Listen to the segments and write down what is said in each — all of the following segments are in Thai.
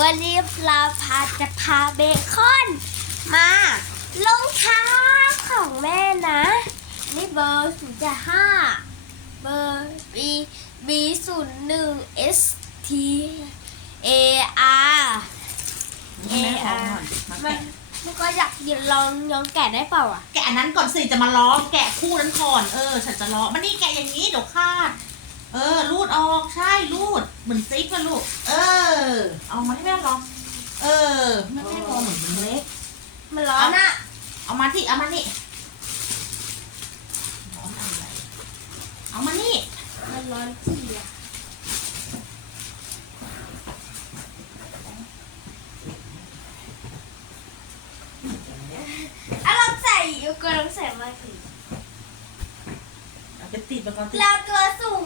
วันนี้เราพาจะพาเบคอน มาลงเท้าของแม่นะ นี่เบอร์ศูนย์จะห้าเบอร์ B B ศูนย์หนึ่ง S T A R แม่ลองหน่อยมามันแกะมันก็อยากลองลองแกะได้เปล่าอะ แกะอันนั้นก่อนสิจะมาล้อแกะคู่นั้นก่อน เออ ฉันจะล้อมันนี่แกะอย่างนี้เดี๋ยวคาด เออรูดออกใช่รูดเหมือนซิปอะลูก เออ เอามาให้แม่ลอง เออแม่ไม่ได้มองเหมือนมันเล็ก มันร้อนอะเอามาที่เอามานี่ร้อนอะไรเอามานี่ มันร้อนจีอะอะลองใส่ยูก็ลองใส่มาสิเอาไปติดไปก่อนติดเราตัวสูง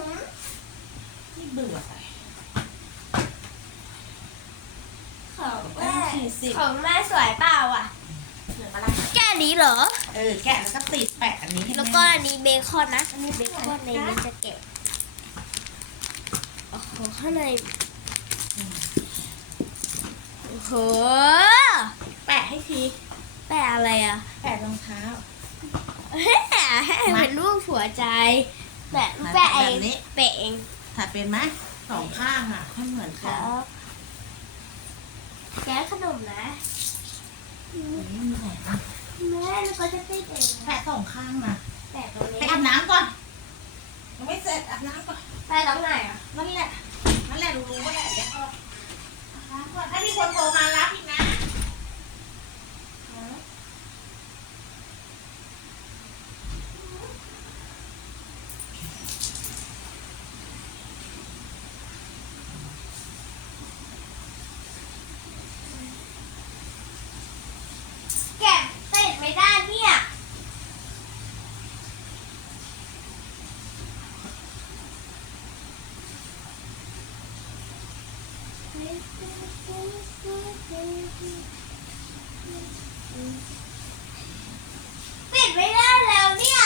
ที่เบื่อใส่ของแม่สี่สิบของแม่สวยเปล่าอะ เหลืออะไรแค่นี้เหรอ เออ แกะแล้วก็ติดแปะอันนี้ให้แล้วม่ก็อันนี้เบคอนนะ อันนี้เบคอนในนี้จะเก็บโอ้โหข้างในโอ้โหแปะให้ทีแปะอะไรอะ แปะรองเท้า แปะให้เป็นรูปหัวใจ แปะแปะเอแบงบนี้แปะเอง ถ่ายเป็นไหมสองข้างอะให้เหมือนคกัรันบแกะขนมนะ นี่มีไหนนะแม่แล้วก็จะติดเองแปะสองข้างนะแปะตรงนี้ไปอาบน้ำก่อนยังไม่เสร็จอาบน้ำก่อนแปะตรงไหนอะนั่นแหละนั่นแหละรู้ๆก็แหละเดี๋ยวก่อนอาบน้ำก่อนถ้ามีคนโทรมารับอีกนะ แกะติดไม่ได้เนี่ย ปิดไม่ได้แล้วเนี่ย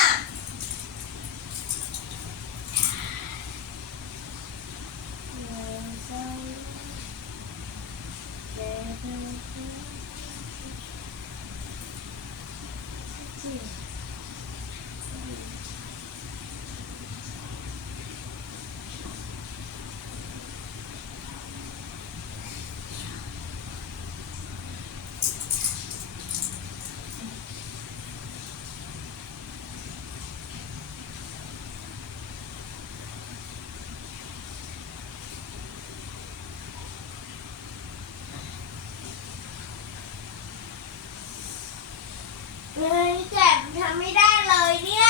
เฮ้ยแจ็บ ทำไม่ได้เลยเนี่ย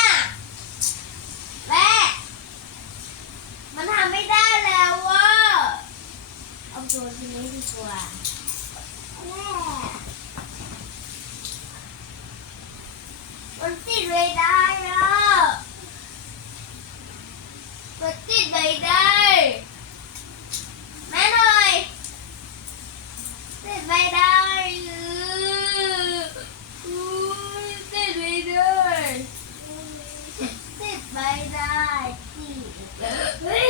แม่มันทำไม่ได้แล้วว่าเอาตัวทีนี้ดีกว่าแม่มันติดไม่ได้อะมันติดไม่ได้แม่หน่อยติดไม่ได้เอออุ๊ยติดไม่ได้ติดไม่ได้สิเฮ้ย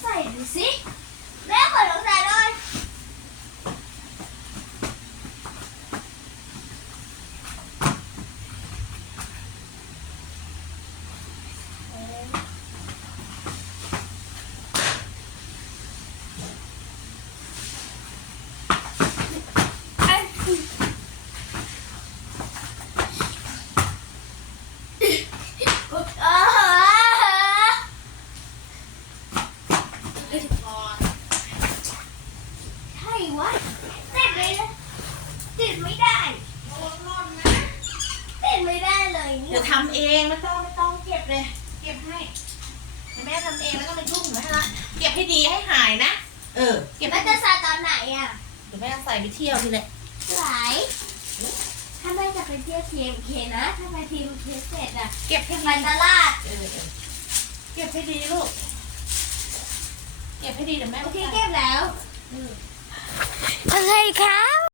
ใส่ดูสิแม่ขอลองใส่ด้วย เออ ติดไม่ได้ระวังหล่นนะติดไม่ได้เลยเนี่เดี๋ยยวทำเองไม่ต้องไม่ต้องเก็บเลย เก็บให้เดี๋ยวแม่ทำเองแล้วก็มายุ่งนะฮะเก็บให้ดีให้หายนะ เออ เก็บแล้ให้วจะใส่ตอนไหนอะเดี๋ยวแม่ใส่ไปเที่ยวทีเลยไหลถ้าแม่จะไปเที่ยวทีมเคนะถ้าไปทีมเคเสร็จอะเก็บให้ไปดีตลาดเออเออเก็บให้ดีลูก เก็บให้ดีเดี๋ยวแม่โอเคใส่เก็บแล้วโอเคครับ